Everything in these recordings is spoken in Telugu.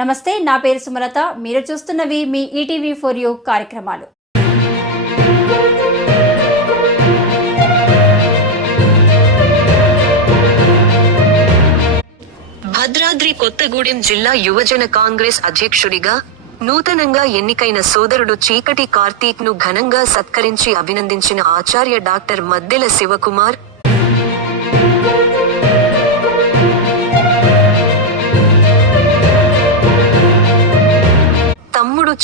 నమస్తే నా పేరు సుమలత. మీరు చూస్తున్నవి మీ ఈటీవీ ఫోర్ యూ కార్యక్రమాలు. భద్రాద్రి కొత్తగూడెం జిల్లా యువజన కాంగ్రెస్ అధ్యక్షుడిగా నూతనంగా ఎన్నికైన సోదరుడు చీకటి కార్తీక్ను ఘనంగా సత్కరించి అభినందించిన ఆచార్య డాక్టర్ మద్దెల శివకుమార్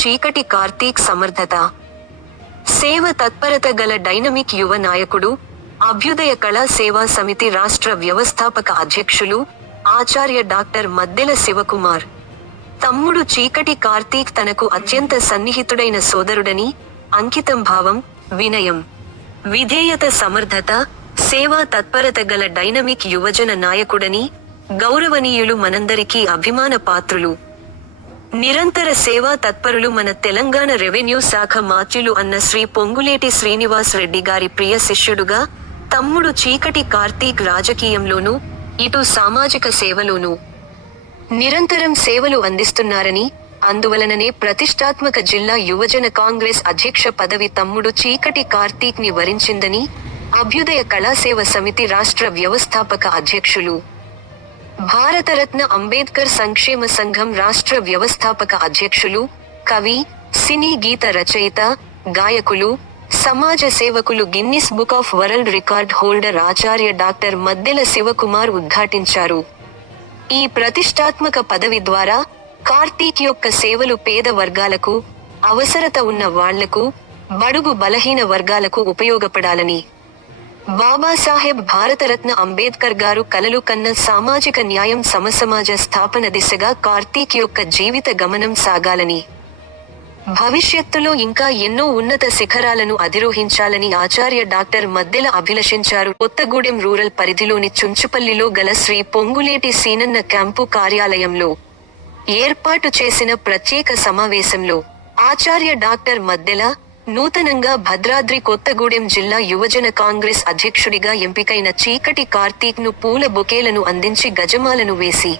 చీకటి కార్తీక్ సమర్థత. సేవ తత్పరత గల డైనమిక్ యువ నాయకుడు అభ్యుదయ కళా సేవా సమితి రాష్ట్ర వ్యవస్థాపక అధ్యక్షులు ఆచార్య డాక్టర్ మద్దెల శివకుమార్. తమ్ముడు చీకటి కార్తీక్ తనకు అత్యంత సన్నిహితుడైన సోదరుడని అంకితం భావం వినయం. విధేయత సమర్థత సేవా తత్పరత గల డైనమిక్ యువజన నాయకుడని గౌరవనీయులు మనందరికీ అభిమాన పాత్రులు. నిరంతర సేవా తత్పరులు మన తెలంగాణ రెవెన్యూ శాఖ మాత్యులు అన్న శ్రీ పొంగులేటి శ్రీనివాస్ రెడ్డి గారి ప్రియ శిష్యుడుగా తమ్ముడు చీకటి కార్తీక్ రాజకీయంలోనూ ఇటు సామాజిక సేవలోనూ నిరంతరం సేవలు అందిస్తున్నారని అందువలననే ప్రతిష్టాత్మక జిల్లా యువజన కాంగ్రెస్ అధ్యక్ష పదవి తమ్ముడు చీకటి కార్తీక్ని వరించిందని అభ్యుదయ కళాసేవ సమితి రాష్ట్ర వ్యవస్థాపక అధ్యక్షులు భారతరత్న అంబేద్కర్ సంక్షేమ సంఘం రాష్ట్ర వ్యవస్థాపక అధ్యక్షులు కవి సినీ గీత రచయిత గాయకులు సమాజ సేవకులు Guinness book of world record holder Acharya doctor Maddela Sivakumar ఉద్ఘాటించారు. ఈ ప్రతిష్టాత్మక పదవి ద్వారా కార్తీక్ యొక్క సేవలు పేద వర్గాలకు అవసరత ఉన్న వాళ్ళకు బడుగు బలహీన వర్గాలకు ఉపయోగపడాలని బాబాసాహెబ్ భారతరత్న అంబేద్కర్ గారు కలలు కన్న సామాజిక న్యాయం సమసమాజ స్థాపన దిశగా కార్తీక్ యొక్క జీవిత గమనం సాగాలని. భవిష్యత్తులో ఇంకా ఎన్నో ఉన్నత శిఖరాలను అధిరోహించాలని ఆచార్య డాక్టర్ మద్దెల అభిలషించారు. కొత్తగూడెం రూరల్ పరిధిలోని చుంచుపల్లిలో గల శ్రీ పొంగులేటి సీనన్న క్యాంపు కార్యాలయంలో ఏర్పాటు చేసిన ప్రత్యేక సమావేశంలో ఆచార్య డాక్టర్ మద్దెల నూతనంగా భద్రాద్రి కొత్తగూడెం జిల్లా యువజన కాంగ్రెస్ అధ్యక్షుడిగా ఎంపికైన చీకటి కార్తీక్ను పూల బొకేలను అందించి గజమాలను వేసి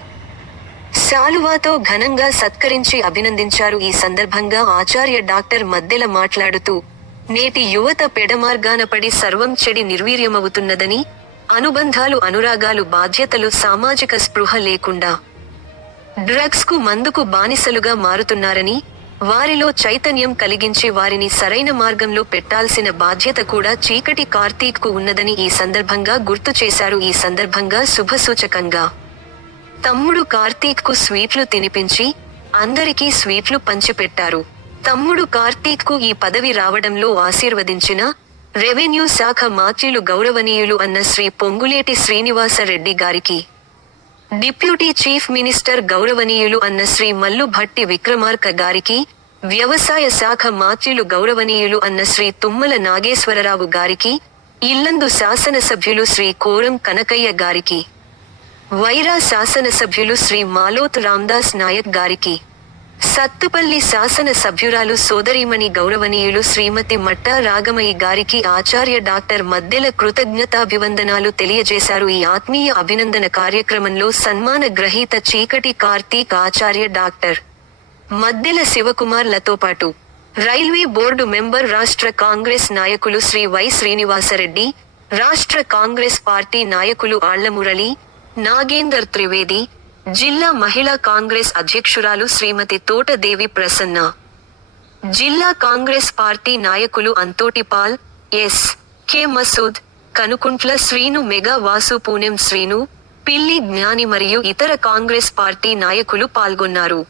శాలువాతో ఘనంగా సత్కరించి అభినందించారు. ఈ సందర్భంగా ఆచార్య డాక్టర్ మద్దెల మాట్లాడుతూ నేటి యువత పెడమార్గాన పడి సర్వం చెడి నిర్వీర్యమవుతున్నదని అనుబంధాలు అనురాగాలు బాధ్యతలు సామాజిక స్పృహ లేకుండా డ్రగ్స్కు మందుకు బానిసలుగా మారుతున్నారని వారిలో చైతన్యం కలిగించి వారిని సరైన మార్గంలో పెట్టాల్సిన బాధ్యత కూడా చీకటి కార్తీక్కు ఉన్నదని ఈ సందర్భంగా గుర్తు చేశారు. ఈ సందర్భంగా శుభసూచకంగా తమ్ముడు కార్తీక్కు స్వీట్లు తినిపించి అందరికీ స్వీట్లు పంచిపెట్టారు. తమ్ముడు కార్తీక్కు ఈ పదవి రావడంలో ఆశీర్వదించిన రెవెన్యూ శాఖ మాత్యులు గౌరవనీయులు అన్న శ్రీ పొంగులేటి శ్రీనివాసరెడ్డి గారికి డిప్యూటీ చీఫ్ మినిస్టర్ గౌరవనీయులు అన్న శ్రీ మల్లు భట్టి విక్రమార్క గారికి వ్యవసాయ శాఖ మాత్యులు గౌరవనీయులు అన్న శ్రీ తుమ్మల నాగేశ్వరరావు గారికి ఇల్లందు శాసనసభ్యులు శ్రీ కోరం కనకయ్య గారికి వైరా శాసనసభ్యులు శ్రీ మాలోత్ రామ్దాస్ నాయక్ గారికి సత్తుపల్లి శాసన సభ్యురాలు సోదరీమణి గౌరవనీయులు శ్రీమతి మట్టా రాగమయ్య గారికి ఆచార్య డాక్టర్ మద్దెల కృతజ్ఞతాభివందనాలు తెలియజేశారు. ఈ ఆత్మీయ అభినందన కార్యక్రమంలో సన్మాన గ్రహీత చీకటి కార్తీక్ ఆచార్య డాక్టర్ మద్దెల శివకుమార్లతో పాటు రైల్వే బోర్డు మెంబర్ రాష్ట్ర కాంగ్రెస్ నాయకులు శ్రీ వై శ్రీనివాసరెడ్డి రాష్ట్ర కాంగ్రెస్ పార్టీ నాయకులు ఆళ్ళమురళి నాగేందర్ త్రివేది జిల్లా మహిళా కాంగ్రెస్ అధ్యక్షురాలు శ్రీమతి తోటదేవి ప్రసన్న. జిల్లా కాంగ్రెస్ పార్టీ నాయకులు Anthotipal S. K. Masood Kanukuntla Srinu mega Vasu Poonem Srinu Pilli Gnani మరియు ఇతర కాంగ్రెస్ పార్టీ నాయకులు పాల్గొన్నారు.